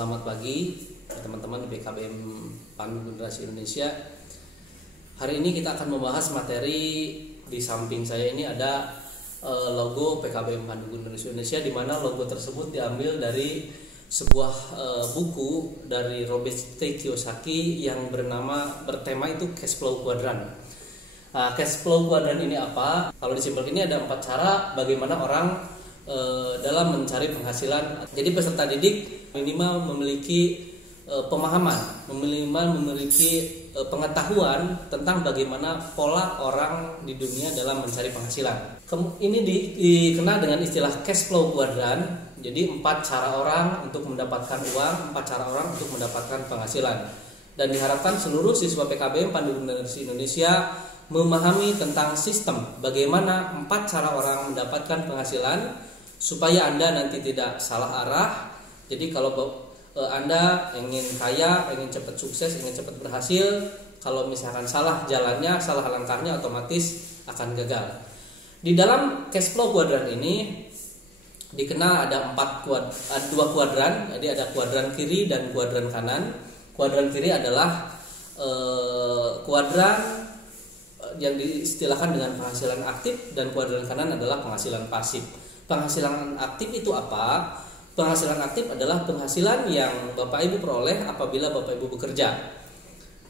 Selamat pagi teman-teman di BKBM Pandu Generasi Indonesia. Hari ini kita akan membahas materi. Di samping saya ini ada logo PKBM Pandu Generasi Indonesia, di mana logo tersebut diambil dari sebuah buku dari Robert T. Kiyosaki yang bertema itu Cash Flow Quadrant. Cash Flow Quadrant ini apa? Kalau disimpel ini ada 4 cara bagaimana orang dalam mencari penghasilan. Jadi peserta didik minimal memiliki pemahaman, minimal memiliki pengetahuan tentang bagaimana pola orang di dunia dalam mencari penghasilan. Ini dikenal dengan istilah cash flow quadrant. Jadi 4 cara orang untuk mendapatkan uang, 4 cara orang untuk mendapatkan penghasilan. Dan diharapkan seluruh siswa PKBM Pandu Generasi Indonesia memahami tentang sistem bagaimana 4 cara orang mendapatkan penghasilan supaya Anda nanti tidak salah arah. Jadi kalau Anda ingin kaya, ingin cepat sukses, ingin cepat berhasil, kalau misalkan salah jalannya, salah langkahnya, otomatis akan gagal. Di dalam cash flow quadrant ini dikenal ada 2 kuadran. Jadi ada kuadran kiri dan kuadran kanan. Kuadran kiri adalah kuadran yang diistilahkan dengan penghasilan aktif, dan kuadran kanan adalah penghasilan pasif. Penghasilan aktif itu apa? Penghasilan aktif adalah penghasilan yang Bapak Ibu peroleh apabila Bapak Ibu bekerja.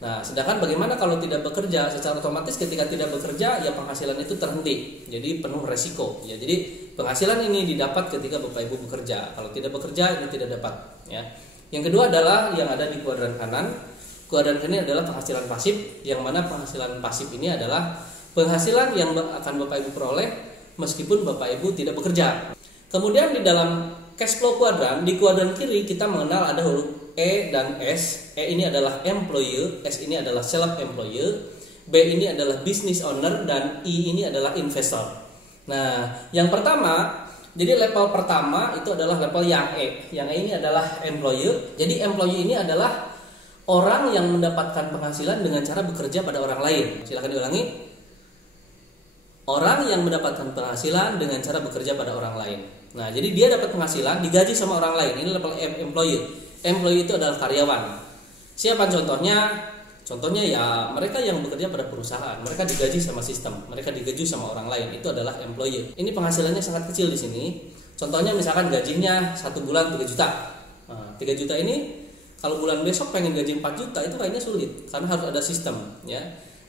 Nah, sedangkan bagaimana kalau tidak bekerja? Secara otomatis ketika tidak bekerja, ya penghasilan itu terhenti. Jadi penuh resiko. Ya, jadi penghasilan ini didapat ketika Bapak Ibu bekerja. Kalau tidak bekerja, ini tidak dapat. Ya. Yang kedua adalah yang ada di kuadran kanan. Kuadran kanan adalah penghasilan pasif, yang mana penghasilan pasif ini adalah penghasilan yang akan Bapak Ibu peroleh meskipun Bapak Ibu tidak bekerja. Kemudian di dalam cash flow quadrant, di kuadran kiri kita mengenal ada huruf E dan S. E ini adalah employer, S ini adalah self employer, B ini adalah business owner, dan I ini adalah investor. Nah, yang pertama, jadi level pertama itu adalah level yang E. Yang E ini adalah employer. Jadi employer ini adalah orang yang mendapatkan penghasilan dengan cara bekerja pada orang lain. Silakan diulangi. Orang yang mendapatkan penghasilan dengan cara bekerja pada orang lain. Nah, jadi dia dapat penghasilan digaji sama orang lain. Ini level employee. Employee itu adalah karyawan. Siapa contohnya? Contohnya ya mereka yang bekerja pada perusahaan. Mereka digaji sama sistem. Mereka digaji sama orang lain. Itu adalah employee. Ini penghasilannya sangat kecil di sini. Contohnya misalkan gajinya 1 bulan 3 juta. Nah, 3 juta ini kalau bulan besok pengen gaji 4 juta itu kayaknya sulit karena harus ada sistem, ya.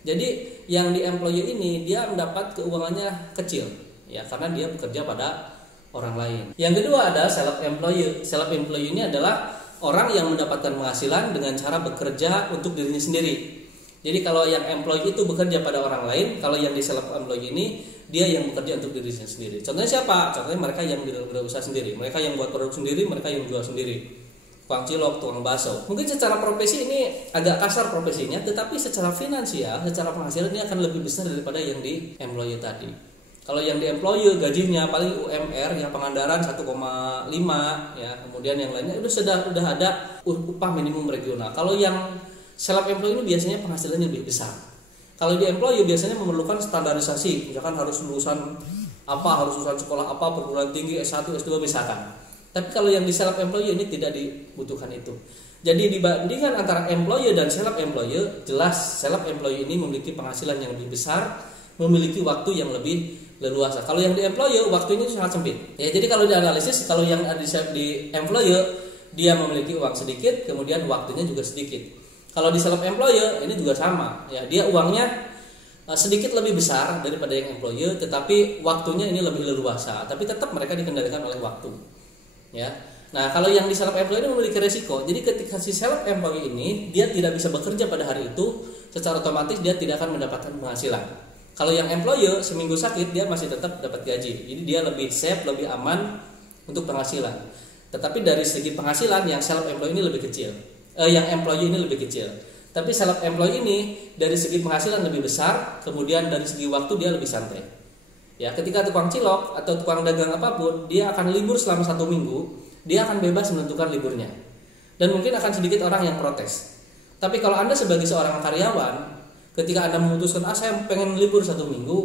Jadi yang di employee ini dia mendapat keuangannya kecil, ya, karena dia bekerja pada orang lain. Yang kedua ada self employee. Self employee ini adalah orang yang mendapatkan penghasilan dengan cara bekerja untuk dirinya sendiri. Jadi kalau yang employee itu bekerja pada orang lain, kalau yang di self employee ini dia yang bekerja untuk dirinya sendiri. Contohnya siapa? Contohnya mereka yang berusaha sendiri, mereka yang buat produk sendiri, mereka yang jual sendiri. Tukang cilok, tukang bakso. Mungkin secara profesi ini agak kasar profesinya, tetapi secara finansial, secara penghasilan ini akan lebih besar daripada yang di employee tadi. Kalau yang di employee gajinya paling UMR yang Pangandaran 1,5, ya, kemudian yang lainnya itu sudah ada upah minimum regional. Kalau yang self employee ini biasanya penghasilannya lebih besar. Kalau di employee biasanya memerlukan standarisasi, misalkan harus lulusan apa, harus lulusan sekolah apa, perguruan tinggi S1, S2 misalkan. Tapi kalau yang di self employee ini tidak dibutuhkan itu. Jadi dibandingkan antara employee dan self employee, jelas self employee ini memiliki penghasilan yang lebih besar, memiliki waktu yang lebih leluasa. Kalau yang di employee waktu ini sangat sempit. Ya, jadi kalau dianalisis, kalau yang di employee dia memiliki uang sedikit, kemudian waktunya juga sedikit. Kalau di self employee ini juga sama. Ya, dia uangnya sedikit lebih besar daripada yang employee, tetapi waktunya ini lebih leluasa. Tapi tetap mereka dikendalikan oleh waktu. Ya. Nah, kalau yang di self employee ini memiliki resiko. Jadi ketika si self employee ini dia tidak bisa bekerja pada hari itu, secara otomatis dia tidak akan mendapatkan penghasilan. Kalau yang employee seminggu sakit dia masih tetap dapat gaji. Jadi dia lebih safe, lebih aman untuk penghasilan. Tetapi dari segi penghasilan yang self employee ini lebih kecil. Yang employee ini lebih kecil. Tapi self employee ini dari segi penghasilan lebih besar, kemudian dari segi waktu dia lebih santai. Ya, ketika tukang cilok atau tukang dagang apapun, dia akan libur selama 1 minggu, dia akan bebas menentukan liburnya. Dan mungkin akan sedikit orang yang protes. Tapi kalau Anda sebagai seorang karyawan, ketika Anda memutuskan, saya pengen libur 1 minggu,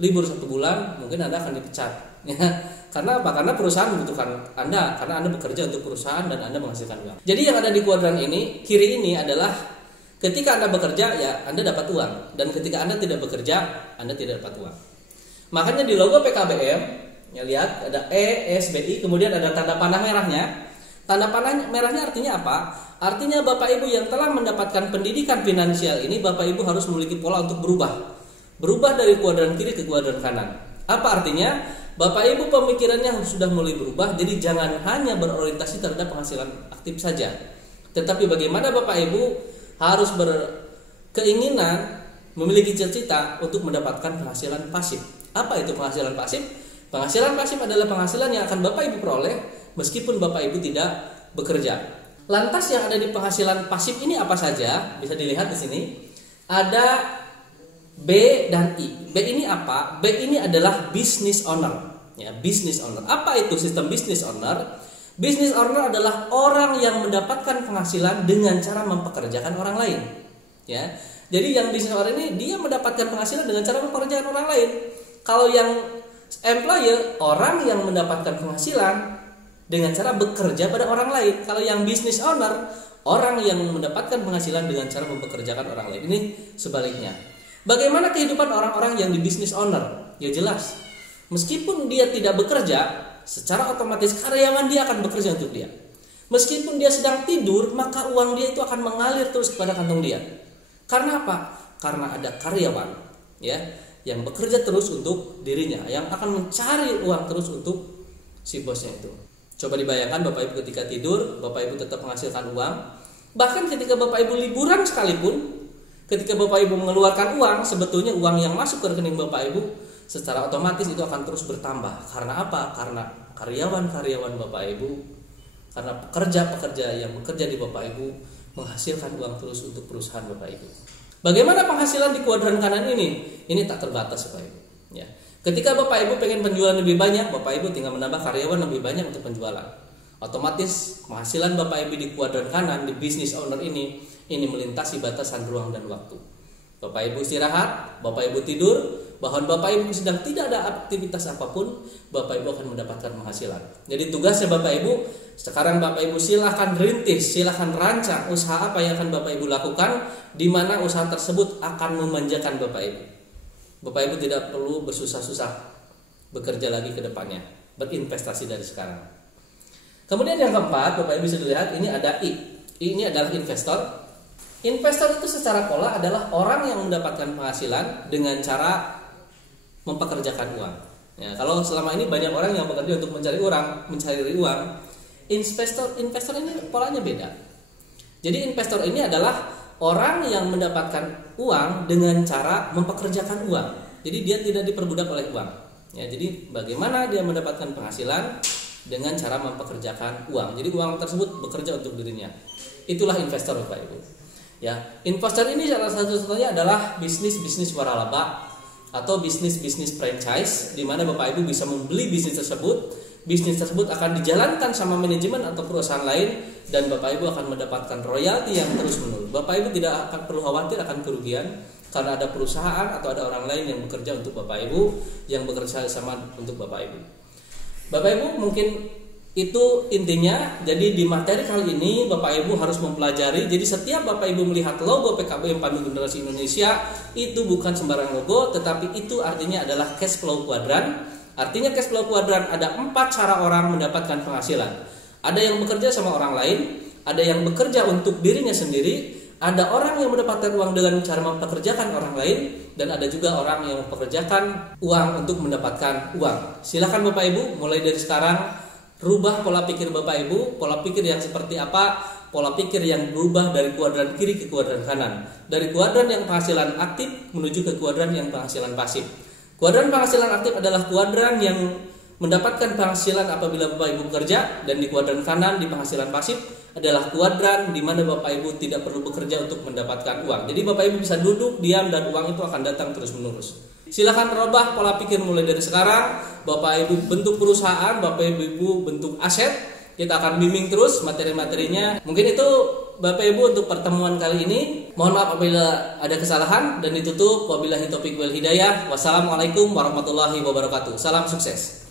libur 1 bulan, mungkin Anda akan dipecat. ya. Karena apa? Karena perusahaan membutuhkan Anda, karena Anda bekerja untuk perusahaan dan Anda menghasilkan uang. Jadi yang ada di kuadran ini, kiri ini adalah ketika Anda bekerja ya Anda dapat uang, dan ketika Anda tidak bekerja Anda tidak dapat uang. Makanya di logo PKBM ya, lihat ada E, S, B, I, kemudian ada tanda panah merahnya. Tanda panah merahnya artinya apa? Artinya Bapak Ibu yang telah mendapatkan pendidikan finansial ini, Bapak Ibu harus memiliki pola untuk berubah dari kuadran kiri ke kuadran kanan. Apa artinya? Bapak Ibu pemikirannya sudah mulai berubah, jadi jangan hanya berorientasi terhadap penghasilan aktif saja, tetapi bagaimana Bapak Ibu harus berkeinginan, memiliki cita-cita untuk mendapatkan penghasilan pasif. Apa itu penghasilan pasif? Penghasilan pasif adalah penghasilan yang akan Bapak Ibu peroleh meskipun Bapak Ibu tidak bekerja. Lantas yang ada di penghasilan pasif ini apa saja? Bisa dilihat di sini. Ada B dan I. B ini apa? B ini adalah business owner. Ya, business owner. Apa itu sistem business owner? Business owner adalah orang yang mendapatkan penghasilan dengan cara mempekerjakan orang lain. Ya. Jadi yang business owner ini dia mendapatkan penghasilan dengan cara mempekerjakan orang lain. Kalau yang employer, orang yang mendapatkan penghasilan dengan cara bekerja pada orang lain. Kalau yang business owner, orang yang mendapatkan penghasilan dengan cara mempekerjakan orang lain. Ini sebaliknya. Bagaimana kehidupan orang-orang yang di business owner? Ya jelas, meskipun dia tidak bekerja, secara otomatis karyawan dia akan bekerja untuk dia. Meskipun dia sedang tidur, maka uang dia itu akan mengalir terus kepada kantong dia. Karena apa? Karena ada karyawan, ya, yang bekerja terus untuk dirinya, yang akan mencari uang terus untuk si bosnya itu. Coba dibayangkan Bapak Ibu ketika tidur, Bapak Ibu tetap menghasilkan uang. Bahkan ketika Bapak Ibu liburan sekalipun, ketika Bapak Ibu mengeluarkan uang, sebetulnya uang yang masuk ke rekening Bapak Ibu secara otomatis itu akan terus bertambah. Karena apa? Karena karyawan-karyawan Bapak Ibu, karena pekerja-pekerja yang bekerja di Bapak Ibu menghasilkan uang terus untuk perusahaan Bapak Ibu. Bagaimana penghasilan di kuadran kanan ini? Ini tak terbatas Bapak Ibu. Ya. Ketika Bapak Ibu pengen penjualan lebih banyak, Bapak Ibu tinggal menambah karyawan lebih banyak untuk penjualan. Otomatis penghasilan Bapak Ibu di kuadran kanan, di business owner ini melintasi batasan ruang dan waktu. Bapak Ibu istirahat, Bapak Ibu tidur, bahkan Bapak Ibu sedang tidak ada aktivitas apapun, Bapak Ibu akan mendapatkan penghasilan. Jadi tugasnya Bapak Ibu, sekarang Bapak Ibu silahkan rintis, silahkan rancang usaha apa yang akan Bapak Ibu lakukan, di mana usaha tersebut akan memanjakan Bapak Ibu. Bapak Ibu tidak perlu bersusah-susah bekerja lagi ke depannya, berinvestasi dari sekarang. Kemudian yang keempat, Bapak Ibu bisa dilihat ini ada I. I ini adalah investor. Investor itu secara pola adalah orang yang mendapatkan penghasilan dengan cara mempekerjakan uang. Ya, kalau selama ini banyak orang yang bekerja untuk mencari uang, investor ini polanya beda. Jadi investor ini adalah orang yang mendapatkan uang dengan cara mempekerjakan uang. Jadi dia tidak diperbudak oleh uang. Ya, jadi bagaimana dia mendapatkan penghasilan dengan cara mempekerjakan uang. Jadi uang tersebut bekerja untuk dirinya. Itulah investor Bapak Ibu. Ya, investor ini salah satunya adalah bisnis waralaba atau bisnis franchise, di mana Bapak Ibu bisa membeli bisnis tersebut. Bisnis tersebut akan dijalankan sama manajemen atau perusahaan lain, dan Bapak Ibu akan mendapatkan royalti yang terus menerus. Bapak Ibu tidak akan perlu khawatir akan kerugian karena ada perusahaan atau ada orang lain yang bekerja untuk Bapak Ibu, yang bekerja sama untuk Bapak Ibu. Bapak Ibu mungkin itu intinya. Jadi di materi kali ini Bapak Ibu harus mempelajari. Jadi setiap Bapak Ibu melihat logo PKBM Pandu Generasi Indonesia, itu bukan sembarang logo, tetapi itu artinya adalah cash flow kuadran. Artinya cash flow kuadran ada 4 cara orang mendapatkan penghasilan. Ada yang bekerja sama orang lain, ada yang bekerja untuk dirinya sendiri, ada orang yang mendapatkan uang dengan cara mempekerjakan orang lain, dan ada juga orang yang mempekerjakan uang untuk mendapatkan uang. Silakan Bapak Ibu mulai dari sekarang rubah pola pikir Bapak Ibu. Pola pikir yang seperti apa? Pola pikir yang berubah dari kuadran kiri ke kuadran kanan, dari kuadran yang penghasilan aktif menuju ke kuadran yang penghasilan pasif. Kuadran penghasilan aktif adalah kuadran yang mendapatkan penghasilan apabila Bapak Ibu bekerja, dan di kuadran kanan di penghasilan pasif adalah kuadran di mana Bapak Ibu tidak perlu bekerja untuk mendapatkan uang. Jadi Bapak Ibu bisa duduk, diam, dan uang itu akan datang terus-menerus. Silakan rubah pola pikir mulai dari sekarang. Bapak Ibu bentuk perusahaan, Bapak Ibu bentuk aset. Kita akan bimbing terus materi-materinya. Mungkin itu Bapak Ibu untuk pertemuan kali ini. Mohon maaf apabila ada kesalahan, dan ditutup wabillahi taufiq wal hidayah. Wassalamualaikum warahmatullahi wabarakatuh. Salam sukses.